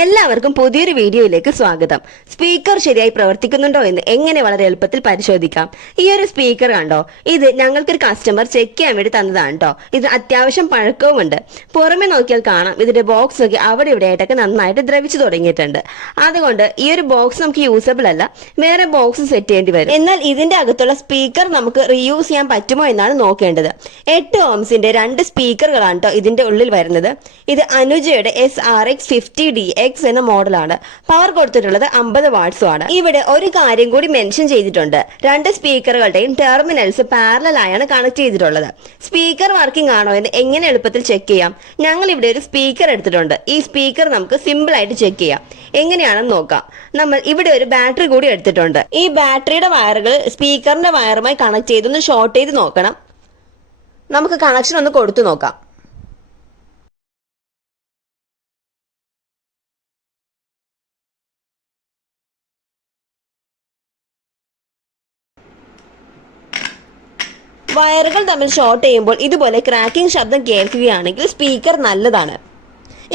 എല്ലാവർക്കും പുതിയൊരു വീഡിയോയിലേക്ക് സ്വാഗതം. സ്പീക്കർ ശരിയായി പ്രവർത്തിക്കുന്നുണ്ടോ എന്ന് എങ്ങനെ വളരെ എളുപ്പത്തിൽ പരിശോധിക്കാം. ഈ ഒരു സ്പീക്കർ കണ്ടോ, ഇത് ഞങ്ങൾക്കൊരു കസ്റ്റമർ ചെക്ക് ചെയ്യാൻ വേണ്ടി തന്നതാണ് കേട്ടോ. ഇത് അത്യാവശ്യം പഴക്കവുമുണ്ട്. പുറമെ നോക്കിയാൽ കാണാം ഇതിന്റെ ബോക്സ് ഒക്കെ അവിടെ ഇവിടെ ആയിട്ടൊക്കെ നന്നായിട്ട് ദ്രവിച്ചു തുടങ്ങിയിട്ടുണ്ട്. അതുകൊണ്ട് ഈ ഒരു ബോക്സ് നമുക്ക് യൂസബിൾ അല്ല, വേറെ ബോക്സ് സെറ്റ് ചെയ്യേണ്ടി വരും. എന്നാൽ ഇതിന്റെ അകത്തുള്ള സ്പീക്കർ നമുക്ക് റീയൂസ് ചെയ്യാൻ പറ്റുമോ എന്നാണ് നോക്കേണ്ടത്. 8 ഓംസിന്റെ 2 സ്പീക്കറുകളാണ് കേട്ടോ ഇതിന്റെ ഉള്ളിൽ വരുന്നത്. ഇത് അനുജയുടെ SRX50DX എന്ന മോഡലാണ്. പവർ കൊടുത്തിട്ടുള്ളത് 50 വാട്ട്സും ആണ്. ഇവിടെ ഒരു കാര്യം കൂടി മെൻഷൻ ചെയ്തിട്ടുണ്ട്. 2 സ്പീക്കറുകളുടെയും ടെർമിനൽസ് പാരലൽ ആയാണ് കണക്ട് ചെയ്തിട്ടുള്ളത്. സ്പീക്കർ വർക്കിംഗ് ആണോ എന്ന് എങ്ങനെ എളുപ്പത്തിൽ ചെക്ക് ചെയ്യാം? ഞങ്ങൾ ഇവിടെ ഒരു സ്പീക്കർ എടുത്തിട്ടുണ്ട്. ഈ സ്പീക്കർ നമുക്ക് സിമ്പിൾ ആയിട്ട് ചെക്ക് ചെയ്യാം. എങ്ങനെയാണെന്ന് നോക്കാം. നമ്മൾ ഇവിടെ ഒരു ബാറ്ററി കൂടി എടുത്തിട്ടുണ്ട്. ഈ ബാറ്ററിയുടെ വയറുകൾ സ്പീക്കറിന്റെ വയറുമായി കണക്ട് ചെയ്തൊന്ന് ഷോർട്ട് ചെയ്ത് നോക്കണം. നമുക്ക് കണക്ഷൻ ഒന്ന് കൊടുത്തു നോക്കാം. വയറുകൾ തമ്മിൽ ഷോർട്ട് ചെയ്യുമ്പോൾ ഇതുപോലെ ക്രാക്കിംഗ് ശബ്ദം കേൾക്കുകയാണെങ്കിൽ സ്പീക്കർ നല്ലതാണ്.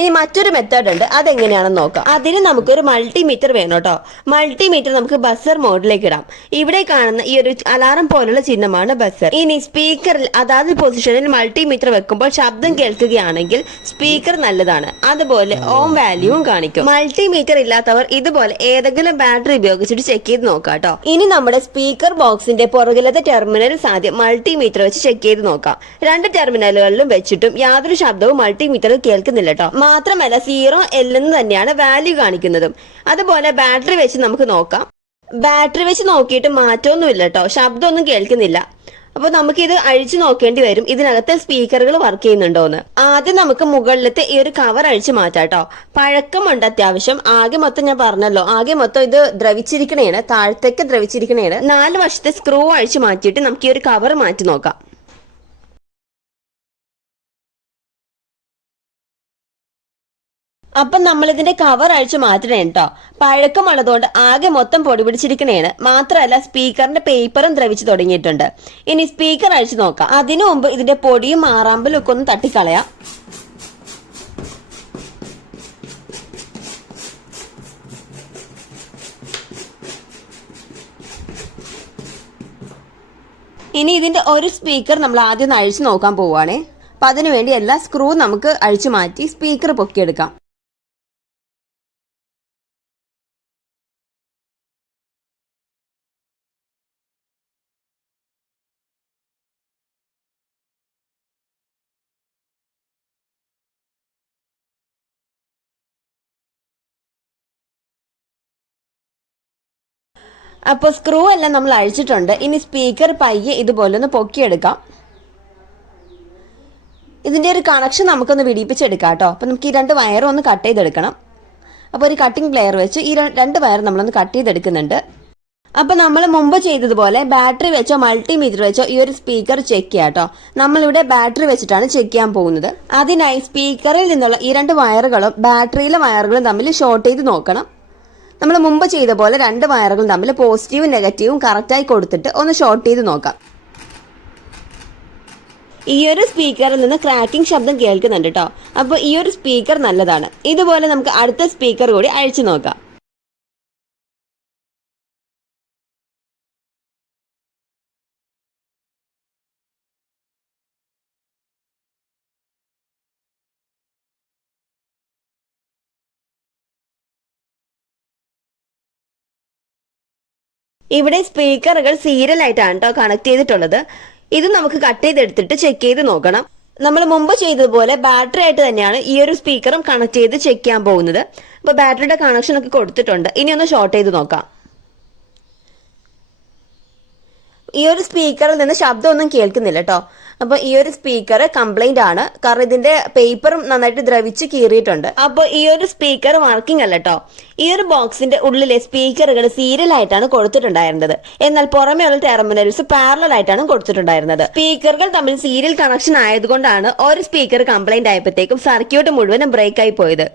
ഇനി മറ്റൊരു മെത്തേഡ് ഉണ്ട്, അതെങ്ങനെയാണെന്ന് നോക്കാം. അതിന് നമുക്കൊരു മൾട്ടിമീറ്റർ വേണം കേട്ടോ. മൾട്ടിമീറ്റർ നമുക്ക് ബസർ മോഡിലേക്ക് ഇടാം. ഇവിടെ കാണുന്ന ഈ ഒരു അലാറം പോലുള്ള ചിഹ്നമാണ് ബസർ. ഇനി സ്പീക്കറിൽ അതാത് പൊസിഷനിൽ മൾട്ടിമീറ്റർ വെക്കുമ്പോൾ ശബ്ദം കേൾക്കുകയാണെങ്കിൽ സ്പീക്കർ നല്ലതാണ്. അതുപോലെ ഓം വാല്യൂവും കാണിക്കും. മൾട്ടിമീറ്റർ ഇല്ലാത്തവർ ഇതുപോലെ ഏതെങ്കിലും ബാറ്ററി ഉപയോഗിച്ചിട്ട് ചെക്ക് ചെയ്ത് നോക്കാം കേട്ടോ. ഇനി നമ്മുടെ സ്പീക്കർ ബോക്സിന്റെ പുറകിലത്തെ ടെർമിനൽസ് ആദ്യം മൾട്ടിമീറ്റർ വെച്ച് ചെക്ക് ചെയ്ത് നോക്കാം. 2 ടെർമിനലുകളിലും വെച്ചിട്ടും യാതൊരു ശബ്ദവും മൾട്ടിമീറ്ററിൽ കേൾക്കുന്നില്ല കേട്ടോ. മാത്രമല്ല 0 L എന്ന് തന്നെയാണ് വാല്യൂ കാണിക്കുന്നതും. അതുപോലെ ബാറ്ററി വെച്ച് നമുക്ക് നോക്കാം. ബാറ്ററി വെച്ച് നോക്കിയിട്ട് മാറ്റമൊന്നുമില്ല കേട്ടോ, ശബ്ദമൊന്നും കേൾക്കുന്നില്ല. അപ്പൊ നമുക്കിത് അഴിച്ചു നോക്കേണ്ടി വരും, ഇതിനകത്തെ സ്പീക്കറുകൾ വർക്ക് ചെയ്യുന്നുണ്ടോന്ന്. ആദ്യം നമുക്ക് മുകളിലത്തെ ഈ ഒരു കവർ അഴിച്ചു മാറ്റാം കേട്ടോ. പഴക്കമുണ്ട് അത്യാവശ്യം. ആകെ മൊത്തം ഞാൻ പറഞ്ഞല്ലോ, ആകെ മൊത്തം ഇത് ദ്രവിച്ചിരിക്കണേണ്, താഴത്തേക്ക് ദ്രവിച്ചിരിക്കണേണ്. 4 വശത്തെ സ്ക്രൂ അഴിച്ചു മാറ്റിയിട്ട് നമുക്ക് ഈ ഒരു കവർ മാറ്റി നോക്കാം. അപ്പം നമ്മൾ ഇതിന്റെ കവർ അഴിച്ചു മാറ്റണേ കേട്ടോ. പഴക്കമുള്ളതുകൊണ്ട് ആകെ മൊത്തം പൊടി പിടിച്ചിരിക്കണേണ്. മാത്രമല്ല സ്പീക്കറിന്റെ പേപ്പറും ദ്രവിച്ചു തുടങ്ങിയിട്ടുണ്ട്. ഇനി സ്പീക്കർ അഴിച്ചു നോക്കാം. അതിനു മുമ്പ് ഇതിന്റെ പൊടിയും മാറാമ്പലും ഒക്കെ ഒന്ന് തട്ടിക്കളയാം. ഇനി ഇതിന്റെ ഒരു സ്പീക്കർ നമ്മൾ ആദ്യം ഒന്ന് അഴിച്ചു നോക്കാൻ പോവുകയാണേ. അപ്പൊ അതിനുവേണ്ടി എല്ലാ സ്ക്രൂ നമുക്ക് അഴിച്ചു മാറ്റി സ്പീക്കർ പൊക്കിയെടുക്കാം. അപ്പോൾ സ്ക്രൂ എല്ലാം നമ്മൾ അഴിച്ചിട്ടുണ്ട്. ഇനി സ്പീക്കർ പയ്യെ ഇതുപോലെ ഒന്ന് പൊക്കിയെടുക്കാം. ഇതിന്റെ ഒരു കണക്ഷൻ നമുക്കൊന്ന് വിടിപ്പിച്ചെടുക്കാം കേട്ടോ. അപ്പൊ നമുക്ക് ഈ 2 വയറും ഒന്ന് കട്ട് ചെയ്തെടുക്കണം. അപ്പോൾ ഒരു കട്ടിംഗ് പ്ലെയർ വെച്ച് ഈ 2 വയർ നമ്മളൊന്ന് കട്ട് ചെയ്തെടുക്കുന്നുണ്ട്. അപ്പൊ നമ്മൾ മുമ്പ് ചെയ്തതുപോലെ ബാറ്ററി വെച്ചോ മൾട്ടിമീറ്റർ വെച്ചോ ഈ ഒരു സ്പീക്കർ ചെക്ക് ചെയ്യാം കേട്ടോ. നമ്മളിവിടെ ബാറ്ററി വെച്ചിട്ടാണ് ചെക്ക് ചെയ്യാൻ പോകുന്നത്. അതിനായി സ്പീക്കറിൽ നിന്നുള്ള ഈ 2 വയറുകളും ബാറ്ററിയിലെ വയറുകളും തമ്മിൽ ഷോർട്ട് ചെയ്ത് നോക്കണം. നമ്മൾ മുമ്പ് ചെയ്ത പോലെ 2 വയറുകൾ തമ്മിൽ പോസിറ്റീവും നെഗറ്റീവും കറക്റ്റായി കൊടുത്തിട്ട് ഒന്ന് ഷോർട്ട് ചെയ്ത് നോക്കാം. ഈ ഒരു സ്പീക്കറിൽ നിന്ന് ക്രാക്കിംഗ് ശബ്ദം കേൾക്കുന്നുണ്ട് കേട്ടോ. അപ്പോൾ ഈ ഒരു സ്പീക്കർ നല്ലതാണ്. ഇതുപോലെ നമുക്ക് അടുത്ത സ്പീക്കർ കൂടി അഴിച്ചു നോക്കാം. ഇവിടെ സ്പീക്കറുകൾ സീരിയൽ ആയിട്ടാണ് കേട്ടോ കണക്ട് ചെയ്തിട്ടുള്ളത്. ഇത് നമുക്ക് കട്ട് ചെയ്തെടുത്തിട്ട് ചെക്ക് ചെയ്ത് നോക്കണം. നമ്മൾ മുമ്പ് ചെയ്തതുപോലെ ബാറ്ററി ആയിട്ട് തന്നെയാണ് ഈ ഒരു സ്പീക്കറും കണക്ട് ചെയ്ത് ചെക്ക് ചെയ്യാൻ പോകുന്നത്. അപ്പൊ ബാറ്ററിയുടെ കണക്ഷൻ ഒക്കെ കൊടുത്തിട്ടുണ്ട്. ഇനി ഒന്ന് ഷോർട്ട് ചെയ്ത് നോക്കാം. ഈ ഒരു സ്പീക്കറിൽ നിന്ന് ശബ്ദമൊന്നും കേൾക്കുന്നില്ല കേട്ടോ. അപ്പൊ ഈ ഒരു സ്പീക്കർ കംപ്ലൈന്റ് ആണ്, കാരണം ഇതിന്റെ പേപ്പറും നന്നായിട്ട് ദ്രവിച്ച് കീറിയിട്ടുണ്ട്. അപ്പൊ ഈ ഒരു സ്പീക്കർ വർക്കിംഗ് അല്ല കേട്ടോ. ഈ ഒരു ബോക്സിന്റെ ഉള്ളിലെ സ്പീക്കറുകൾ സീരിയൽ ആയിട്ടാണ് കൊടുത്തിട്ടുണ്ടായിരുന്നത്. എന്നാൽ പുറമെയുള്ള ടെർമിനൽസ് പാരലൽ ആയിട്ടാണ് കൊടുത്തിട്ടുണ്ടായിരുന്നത്. സ്പീക്കറുകൾ തമ്മിൽ സീരിയൽ കണക്ഷൻ ആയതുകൊണ്ടാണ് ഒരു സ്പീക്കർ കംപ്ലൈന്റ് ആയപ്പോഴത്തേക്കും സർക്യൂട്ട് മുഴുവനും ബ്രേക്ക് ആയി പോയത്.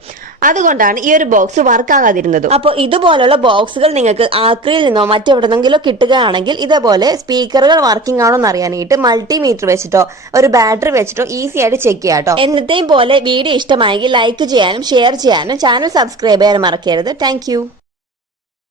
അതുകൊണ്ടാണ് ഈ ഒരു ബോക്സ് വർക്ക് ആകാതിരുന്നത്. അപ്പോൾ ഇതുപോലുള്ള ബോക്സുകൾ നിങ്ങൾക്ക് ആക്രിയിൽ നിന്നോ മറ്റെവിടെന്നെങ്കിലും കിട്ടുകയാണെങ്കിൽ ഇതേപോലെ സ്പീക്കറുകൾ വർക്കിംഗ് ആണോ എന്ന് അറിയാനായിട്ട് മൾട്ടിമീറ്റർ വെച്ചിട്ട് വെച്ചിട്ടോ ഒരു ബാറ്ററി വെച്ചിട്ടോ ഈസി ആയിട്ട് ചെക്ക് ചെയ്യാം കേട്ടോ. എന്നത്തെയും പോലെ വീഡിയോ ഇഷ്ടമായെങ്കിൽ ലൈക്ക് ചെയ്യാനും ഷെയർ ചെയ്യാനും ചാനൽ സബ്സ്ക്രൈബ് ചെയ്യാനും മറക്കരുത്. താങ്ക്